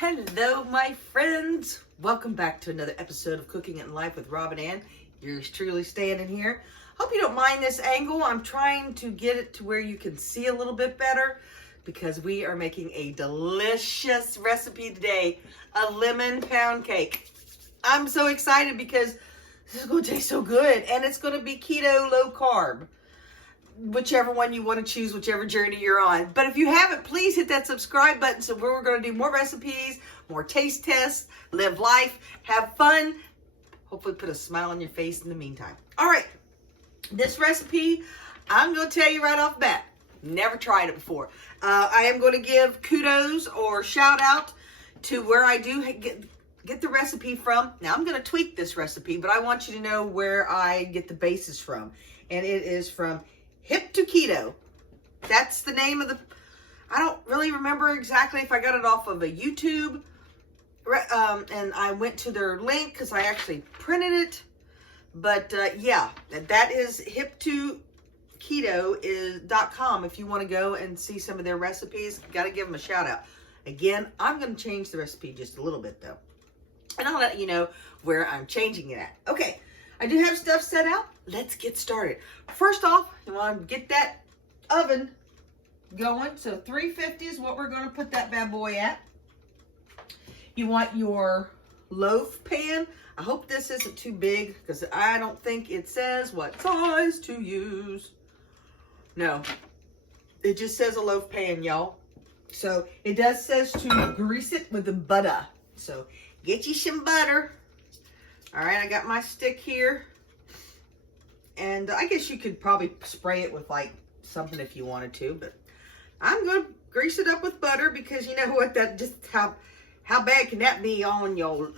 Hello, my friends. Welcome back to another episode of Cooking It in Life with Rob and Ann. Yours truly standing here. Hope you don't mind this angle. I'm trying to get it to where you can see a little bit better because we are making a delicious recipe today, a lemon pound cake. I'm so excited because this is going to taste so good, and it's going to be keto, low carb. Whichever one you want to choose, whichever journey you're on. But if you haven't, please hit that subscribe button so we're going to do more recipes, more taste tests, live life, have fun, hopefully put a smile on your face in the meantime. All right, this recipe, I'm going to tell you right off the bat, never tried it before. I am going to give kudos or shout out to where I do get the recipe from. Now, I'm going to tweak this recipe, but I want you to know where I get the basis from. And it is from Hip to Keto. That's the name of the, I don't really remember exactly if I got it off of a YouTube, and I went to their link because I actually printed it. But yeah, that is hip2keto.com if you want to go and see some of their recipes. Got to give them a shout out. Again, I'm going to change the recipe just a little bit though. And I'll let you know where I'm changing it at. Okay. I do have stuff set out. Let's get started. First off, you want to get that oven going. So 350 is what we're going to put that bad boy at. You want your loaf pan. I hope this isn't too big because I don't think it says what size to use. No, it just says a loaf pan, y'all. So it does says to grease it with the butter. So get you some butter. All right, I got my stick here, and I guess you could probably spray it with like something if you wanted to, but I'm going to grease it up with butter because you know what, that just how bad can that be on your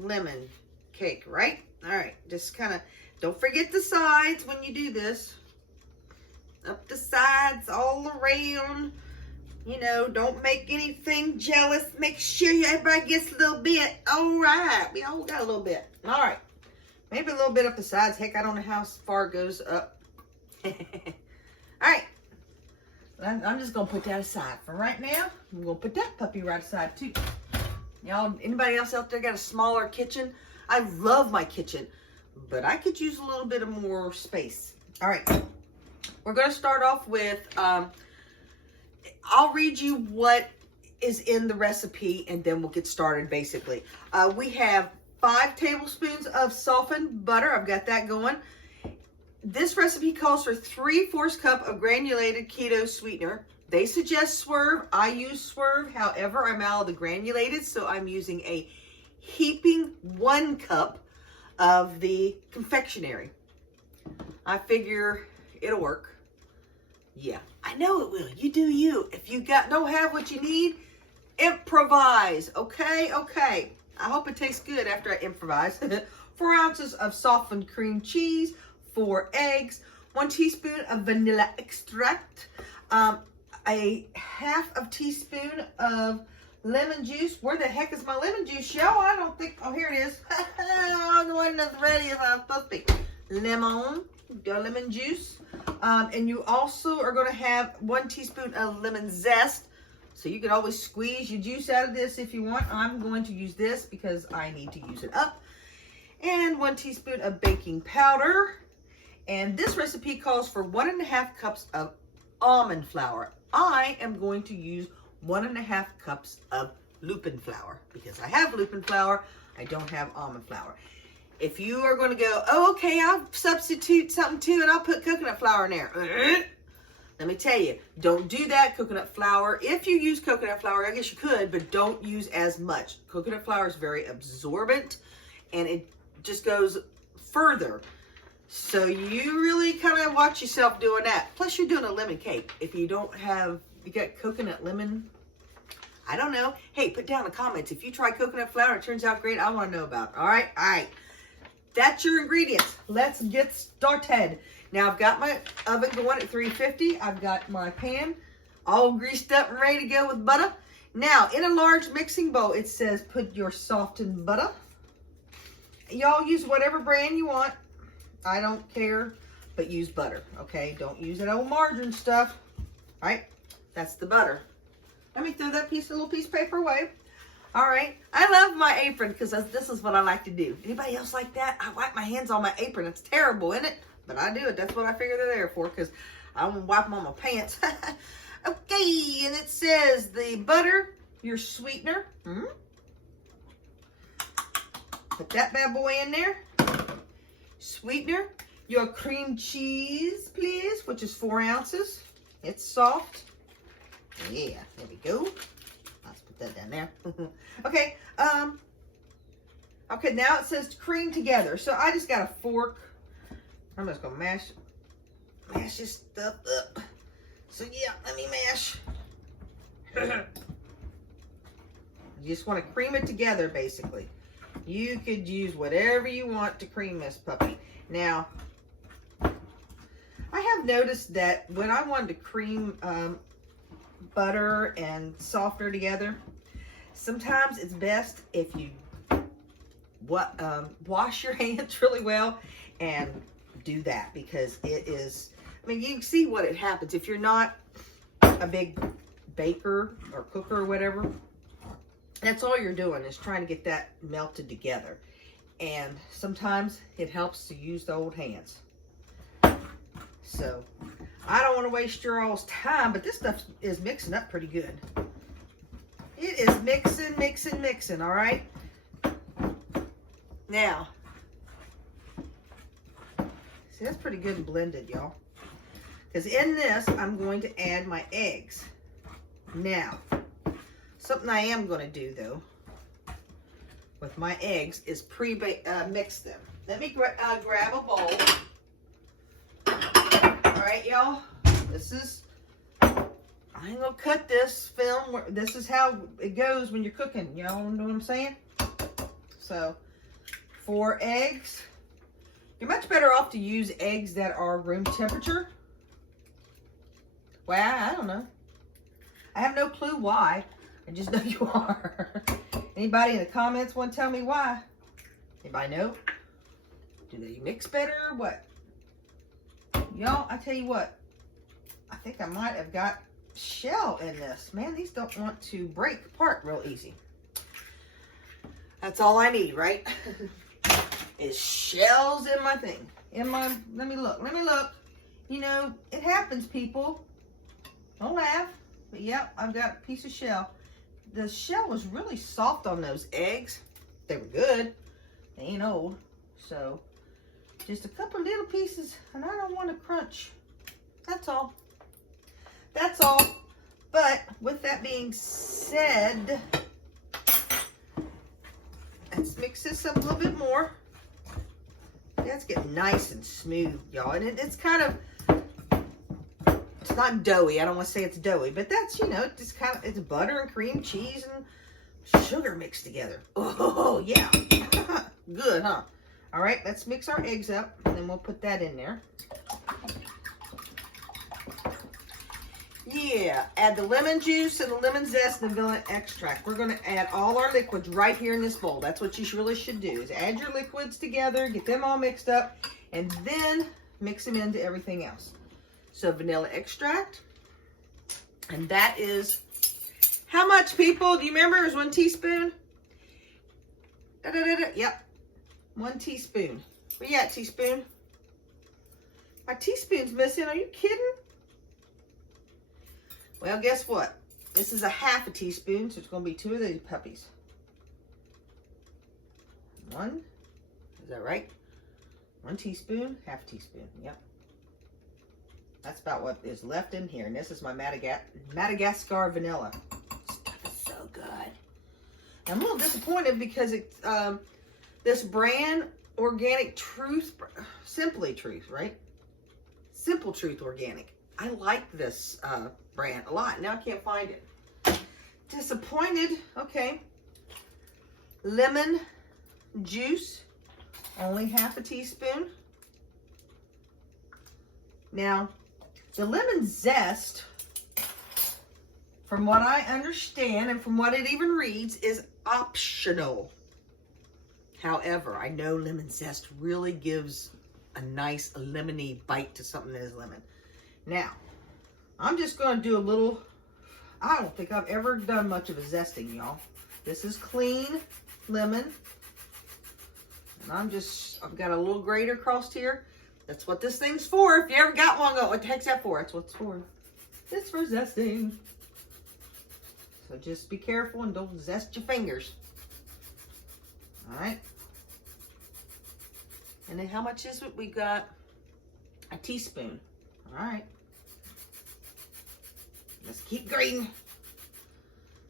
lemon cake, right? All right, just kind of, don't forget the sides when you do this. Up the sides, all around. You know, don't make anything jealous. Make sure everybody gets a little bit. All right. We all got a little bit. All right. Maybe a little bit up the sides. Heck, I don't know how far it goes up. All right. I'm just going to put that aside for right now. I'm going to put that puppy right aside too. Y'all, anybody else out there got a smaller kitchen? I love my kitchen, but I could use a little bit of more space. All right. We're going to start off with... I'll read you what is in the recipe and then we'll get started basically. We have 5 tablespoons of softened butter. I've got that going. This recipe calls for 3/4 cup of granulated keto sweetener. They suggest Swerve. I use Swerve. However, I'm out of the granulated, so I'm using a heaping 1 cup of the confectionery. I figure it'll work. Yeah, I know it will. You do you. If you don't have what you need, improvise. Okay, okay. I hope it tastes good after I improvise. 4 ounces of softened cream cheese, 4 eggs, 1 teaspoon of vanilla extract, a 1/2 teaspoon of lemon juice. Where the heck is my lemon juice, y'all? I don't think, oh, here it is. I'm the one that's ready as I'm supposed to be. Lemon juice. And you also are going to have 1 teaspoon of lemon zest. So you can always squeeze your juice out of this if you want. I'm going to use this because I need to use it up. And 1 teaspoon of baking powder. And this recipe calls for 1.5 cups of almond flour. I am going to use 1.5 cups of lupine flour because I have lupine flour. I don't have almond flour. If you are going to go, oh, okay, I'll substitute something too, and I'll put coconut flour in there. Let me tell you, don't do that. Coconut flour, if you use coconut flour, I guess you could, but don't use as much. Coconut flour is very absorbent, and it just goes further. So you really kind of watch yourself doing that. Plus, you're doing a lemon cake. If you don't have, you got coconut lemon, I don't know. Hey, put down in the comments. If you try coconut flour, it turns out great. I want to know about it. All right? All right. That's your ingredients. Let's get started. Now I've got my oven going at 350. I've got my pan all greased up and ready to go with butter. Now in a large mixing bowl, it says put your softened butter. Y'all use whatever brand you want. I don't care, but use butter, okay? Don't use that old margarine stuff. All right, that's the butter. Let me throw that little piece of paper away. All right. I love my apron because this is what I like to do. Anybody else like that? I wipe my hands on my apron. It's terrible, isn't it? But I do it. That's what I figure they're there for, because I don't wipe them on my pants. Okay, and it says the butter, your sweetener. Put that bad boy in there. Sweetener. Your cream cheese, please, which is 4 ounces. It's soft. Yeah, there we go. Let's put that down there. Okay, okay, now it says cream together. So I just got a fork. I'm just gonna mash this stuff up. So yeah, let me mash. You just want to cream it together, basically. You could use whatever you want to cream this puppy. Now, I have noticed that when I wanted to cream butter and softener together, sometimes it's best if you wash your hands really well and do that, because it is, I mean, you can see what it happens if you're not a big baker or cooker or whatever. That's all you're doing is trying to get that melted together. And sometimes it helps to use the old hands. So I don't want to waste your all's time, but this stuff is mixing up pretty good. It is mixing, all right? Now, see, that's pretty good and blended, y'all. Because in this, I'm going to add my eggs. Now, something I am going to do, though, with my eggs is mix them. Let me grab a bowl. All right, y'all. This is, I ain't going to cut this film. This is how it goes when you're cooking. Y'all know what I'm saying? So, 4 eggs. You're much better off to use eggs that are room temperature. Well, I don't know. I have no clue why. I just know you are. Anybody in the comments want to tell me why? Anybody know? Do they mix better or what? Y'all, I tell you what. I think I might have got shell in this. Man, these don't want to break apart real easy. That's all I need, right? Is shells in my thing. Let me look. You know, it happens, people. Don't laugh. But yep, I've got a piece of shell. The shell was really soft on those eggs. They were good. They ain't old. So, just a couple little pieces, and I don't want to crunch. That's all. That's all. But, with that being said, let's mix this up a little bit more. That's getting nice and smooth, y'all. And it's kind of, it's not doughy. I don't want to say it's doughy, but that's, you know, just kind of, it's butter and cream cheese and sugar mixed together. Oh, yeah. Good, huh? All right, let's mix our eggs up, and then we'll put that in there. Yeah, add the lemon juice and the lemon zest and the vanilla extract. We're going to add all our liquids right here in this bowl. That's what you really should do, is add your liquids together, get them all mixed up, and then mix them into everything else. So vanilla extract, and that is, how much, people? Do you remember? It was 1 teaspoon? Yep, 1 teaspoon. Where you at, teaspoon? My teaspoon's missing. Are you kidding? Well, guess what? This is a half a teaspoon, so it's going to be 2 of these puppies. 1. Is that right? 1 teaspoon, half a teaspoon. Yep. That's about what is left in here. And this is my Madagascar vanilla. This stuff is so good. I'm a little disappointed because it's this brand, Organic Truth, Simply Truth, right? Simple Truth Organic. I like this brand a lot. Now I can't find it. Disappointed. Okay. Lemon juice. Only half a teaspoon. Now, the lemon zest, from what I understand and from what it even reads, is optional. However, I know lemon zest really gives a nice lemony bite to something that is lemon. Now, I'm just going to do a little, I don't think I've ever done much of a zesting, y'all. This is clean lemon. And I've got a little grater across here. That's what this thing's for. If you ever got one, go, what the heck's that for? That's what it's for. It's for zesting. So just be careful and don't zest your fingers. All right. And then how much is it? We got a teaspoon. All right. Let's keep grating.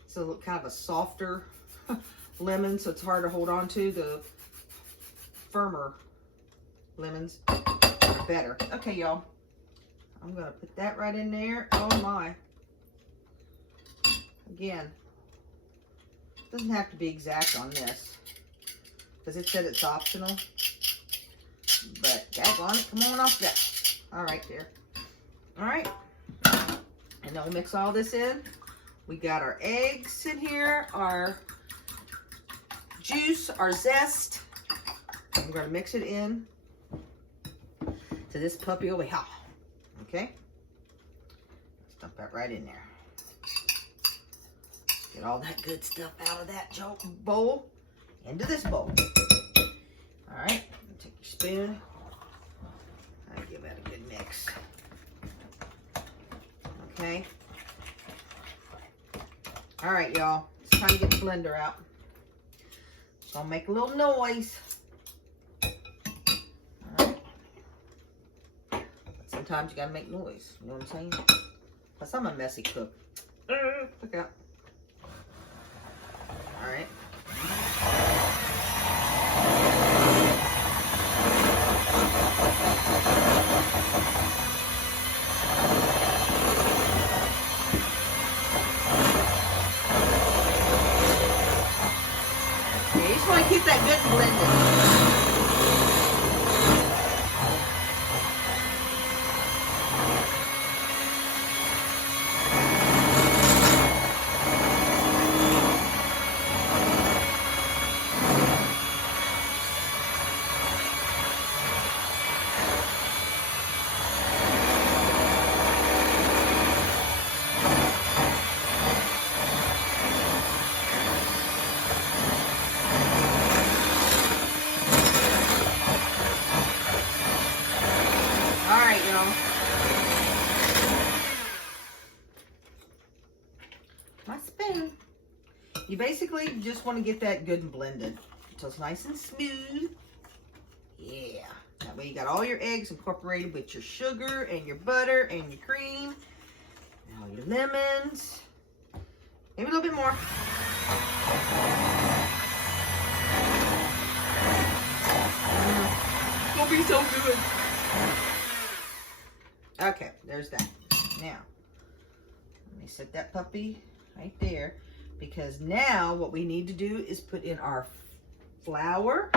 So kind of a softer lemon, so it's hard to hold on to. The firmer lemons are better. Okay, y'all. I'm gonna put that right in there. Oh my. Again, doesn't have to be exact on this because it said it's optional. But daggone it, come on off that. All right, there. All right. And then we'll mix all this in. We got our eggs in here, our juice, our zest. I'm going to mix it in to this puppy over here. Okay? Let's dump that right in there. Get all that good stuff out of that bowl into this bowl. All right, take your spoon. I'll give that a good mix. Okay. All right, y'all. It's time to get the blender out. It's gonna make a little noise. All right. But sometimes you gotta make noise. You know what I'm saying? Plus, I'm a messy cook. Look out. All right. You just want to keep that good blended. My spoon. You basically just want to get that good and blended until it's nice and smooth. Yeah. That way you got all your eggs incorporated with your sugar and your butter and your cream and all your lemons. Maybe a little bit more. It's gonna be so good. Okay, there's that. Now, let me set that puppy right there, because now what we need to do is put in our flour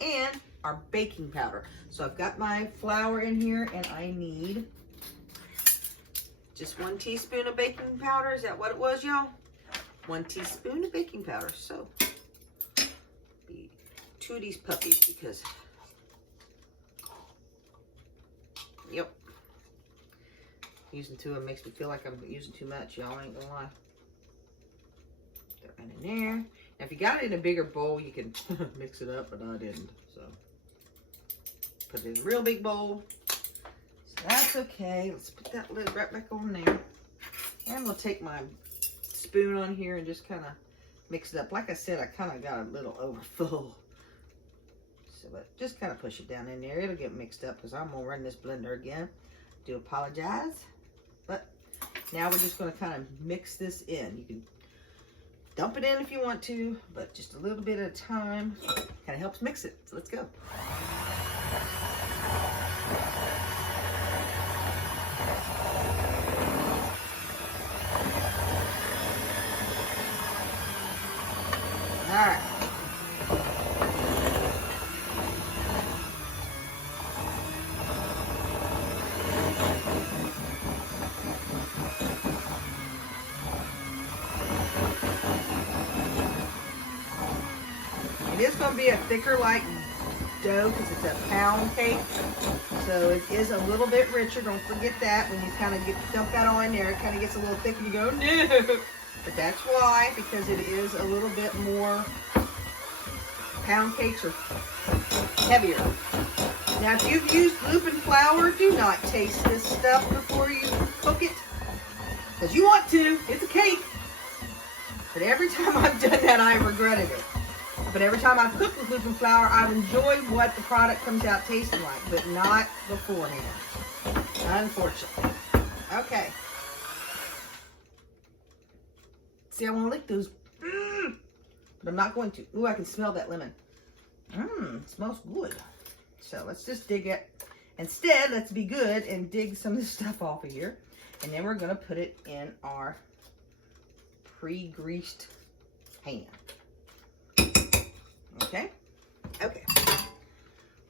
and our baking powder. So I've got my flour in here, and I need just 1 teaspoon of baking powder. Is that what it was, y'all? 1 teaspoon of baking powder. So, 2 of these puppies, because, yep. Using 2 of them makes me feel like I'm using too much, y'all. Ain't gonna lie. Put that right in there. Now, if you got it in a bigger bowl, you can mix it up, but I didn't. So, put it in a real big bowl. So that's okay. Let's put that lid right back on there. And we'll take my spoon on here and just kind of mix it up. Like I said, I kind of got a little overfull. So, but just kind of push it down in there. It'll get mixed up because I'm going to run this blender again. Do apologize. But now we're just going to kind of mix this in. You can dump it in if you want to, but just a little bit at a time. Kind of helps mix it. So let's go. All right. It is going to be a thicker like dough because it's a pound cake. So it is a little bit richer. Don't forget that when you kind of dump that all in there. It kind of gets a little thick and you go, no. But that's why, because it is a little bit more, pound cakes are heavier. Now, if you've used lupine flour, do not taste this stuff before you cook it. Because you want to, it's a cake. But every time I've done that, I've regretted it. But every time I've cooked with lupine flour, I've enjoyed what the product comes out tasting like, but not beforehand. Unfortunately. Okay. See, I want to lick those. But I'm not going to. Ooh, I can smell that lemon. It smells good. So let's just dig it. Instead, let's be good and dig some of this stuff off of here. And then we're going to put it in our pre-greased pan. Okay? Okay.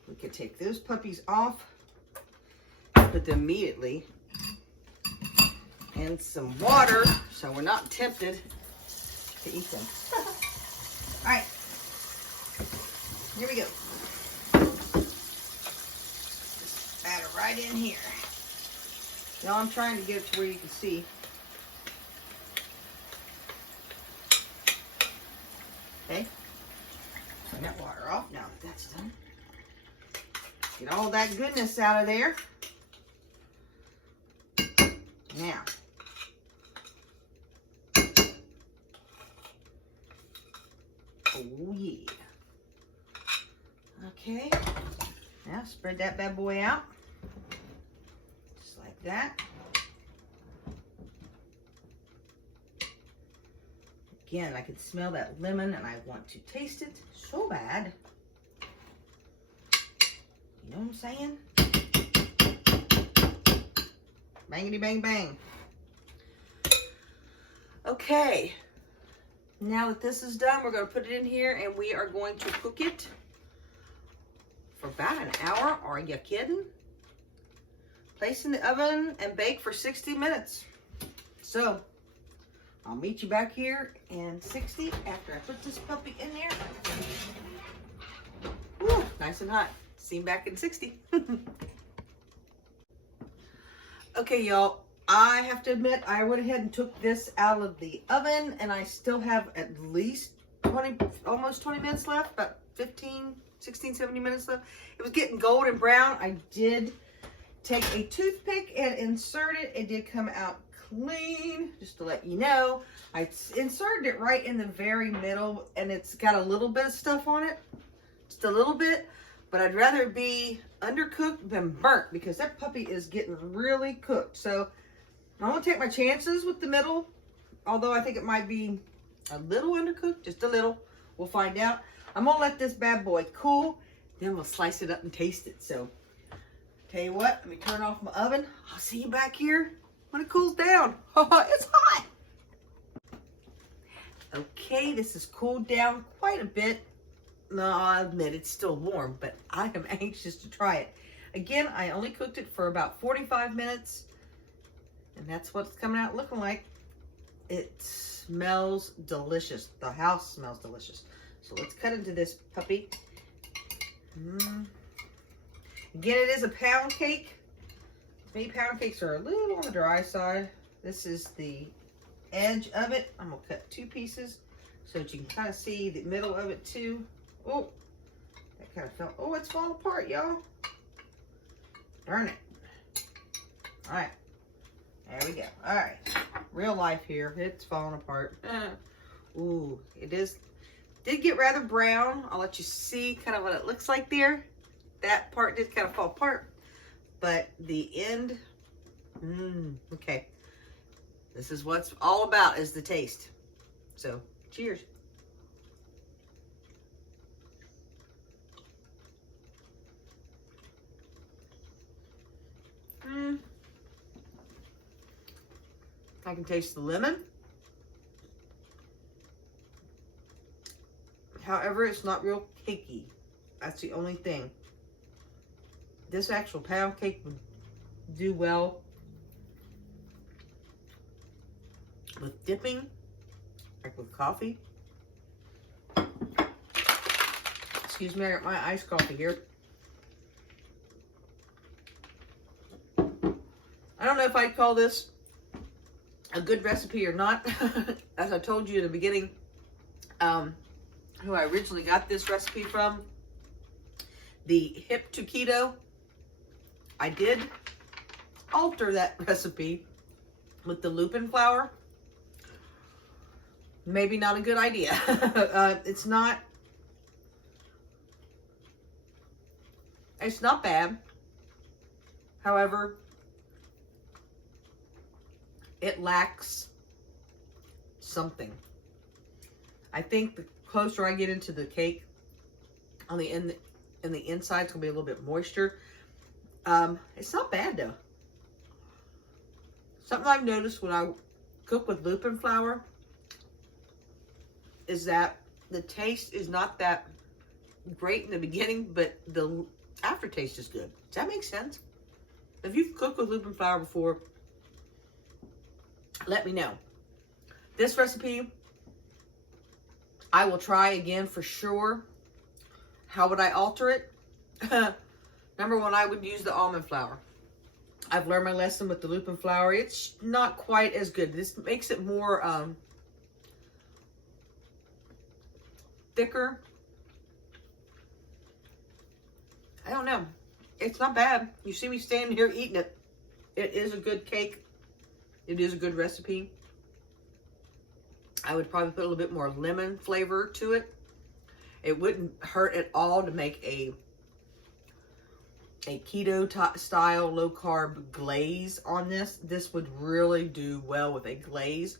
We can take those puppies off. Put them immediately in some water so we're not tempted to eat them. All right. Here we go. Just batter right in here. Now I'm trying to get it to where you can see. Okay. Turn that water off. Now that that's done. Get all that goodness out of there. Now. Oh yeah. Okay. Now spread that bad boy out. Just like that. Again, I can smell that lemon and I want to taste it so bad. You know what I'm saying? Bangity bang bang. Okay. Now that this is done, we're going to put it in here and we are going to cook it for about an hour. Are you kidding? Place in the oven and bake for 60 minutes. So, I'll meet you back here in 60 after I put this puppy in there. Woo, nice and hot. See you back in 60. Okay, y'all. I have to admit, I went ahead and took this out of the oven, and I still have at least 20, almost 20 minutes left, about 15, 16, 17 minutes left. It was getting golden brown. I did take a toothpick and insert it. It did come out clean, just to let you know. I inserted it right in the very middle, and it's got a little bit of stuff on it, just a little bit, but I'd rather it be undercooked than burnt because that puppy is getting really cooked. So I'm gonna take my chances with the middle, although I think it might be a little undercooked, just a little. We'll find out. I'm gonna let this bad boy cool, then we'll slice it up and taste it. So tell you what, let me turn off my oven. I'll see you back here when it cools down. It's hot. Okay, this has cooled down quite a bit. No, I'll admit it's still warm, but I am anxious to try it. Again, I only cooked it for about 45 minutes, and that's what it's coming out looking like. It smells delicious. The house smells delicious. So let's cut into this puppy. Again, it is a pound cake. Maybe pound cakes are a little on the dry side. This is the edge of it. I'm gonna cut 2 pieces so that you can kind of see the middle of it too. Oh, that kind of fell. Oh, it's falling apart, y'all. Darn it. All right, there we go. All right, real life here. It's falling apart. Ooh, it did get rather brown. I'll let you see kind of what it looks like there. That part did kind of fall apart, but the end, okay. This is what's all about, is the taste. So, cheers. I can taste the lemon. However, it's not real cakey. That's the only thing. This actual pound cake would do well with dipping, like with coffee. Excuse me, I got my iced coffee here. I don't know if I'd call this a good recipe or not, as I told you in the beginning, who I originally got this recipe from, the Hip to Keto, I did alter that recipe with the lupine flour. Maybe not a good idea. It's not bad. However, it lacks something. I think the closer I get into the cake, on the inside, it's gonna be a little bit moisture. It's not bad though. Something I've noticed when I cook with lupine flour is that the taste is not that great in the beginning, but the aftertaste is good. Does that make sense? If you've cooked with lupine flour before, let me know. This recipe, I will try again for sure. How would I alter it? Number one, I would use the almond flour. I've learned my lesson with the lupine flour. It's not quite as good. This makes it more thicker. I don't know. It's not bad. You see me standing here eating it. It is a good cake. It is a good recipe. I would probably put a little bit more lemon flavor to it. It wouldn't hurt at all to make a keto style low carb glaze on this. This would really do well with a glaze.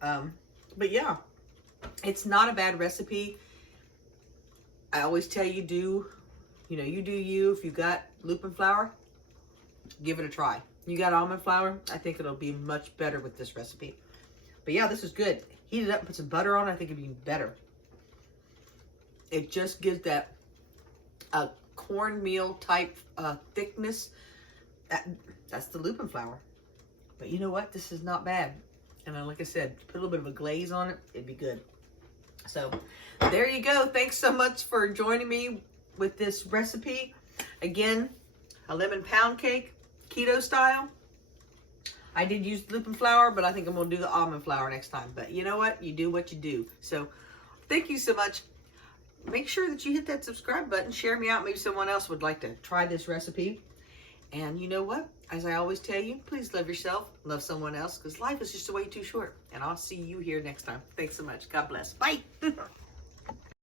But yeah, it's not a bad recipe. I always tell you, you do you. If you got lupine flour, give it a try. You got almond flour, I think it'll be much better with this recipe. But yeah, this is good. Heat it up, put some butter on it, I think it'd be better. It just gives that cornmeal type thickness. That's the lupine flour. But you know what? This is not bad. And then, like I said, put a little bit of a glaze on it, it'd be good. So there you go. Thanks so much for joining me with this recipe. Again, a lemon pound cake, keto style. I did use lupine flour, but I think I'm going to do the almond flour next time. But you know what? You do what you do. So thank you so much. Make sure that you hit that subscribe button. Share me out. Maybe someone else would like to try this recipe. And you know what? As I always tell you, please love yourself, love someone else, because life is just way too short. And I'll see you here next time. Thanks so much. God bless. Bye.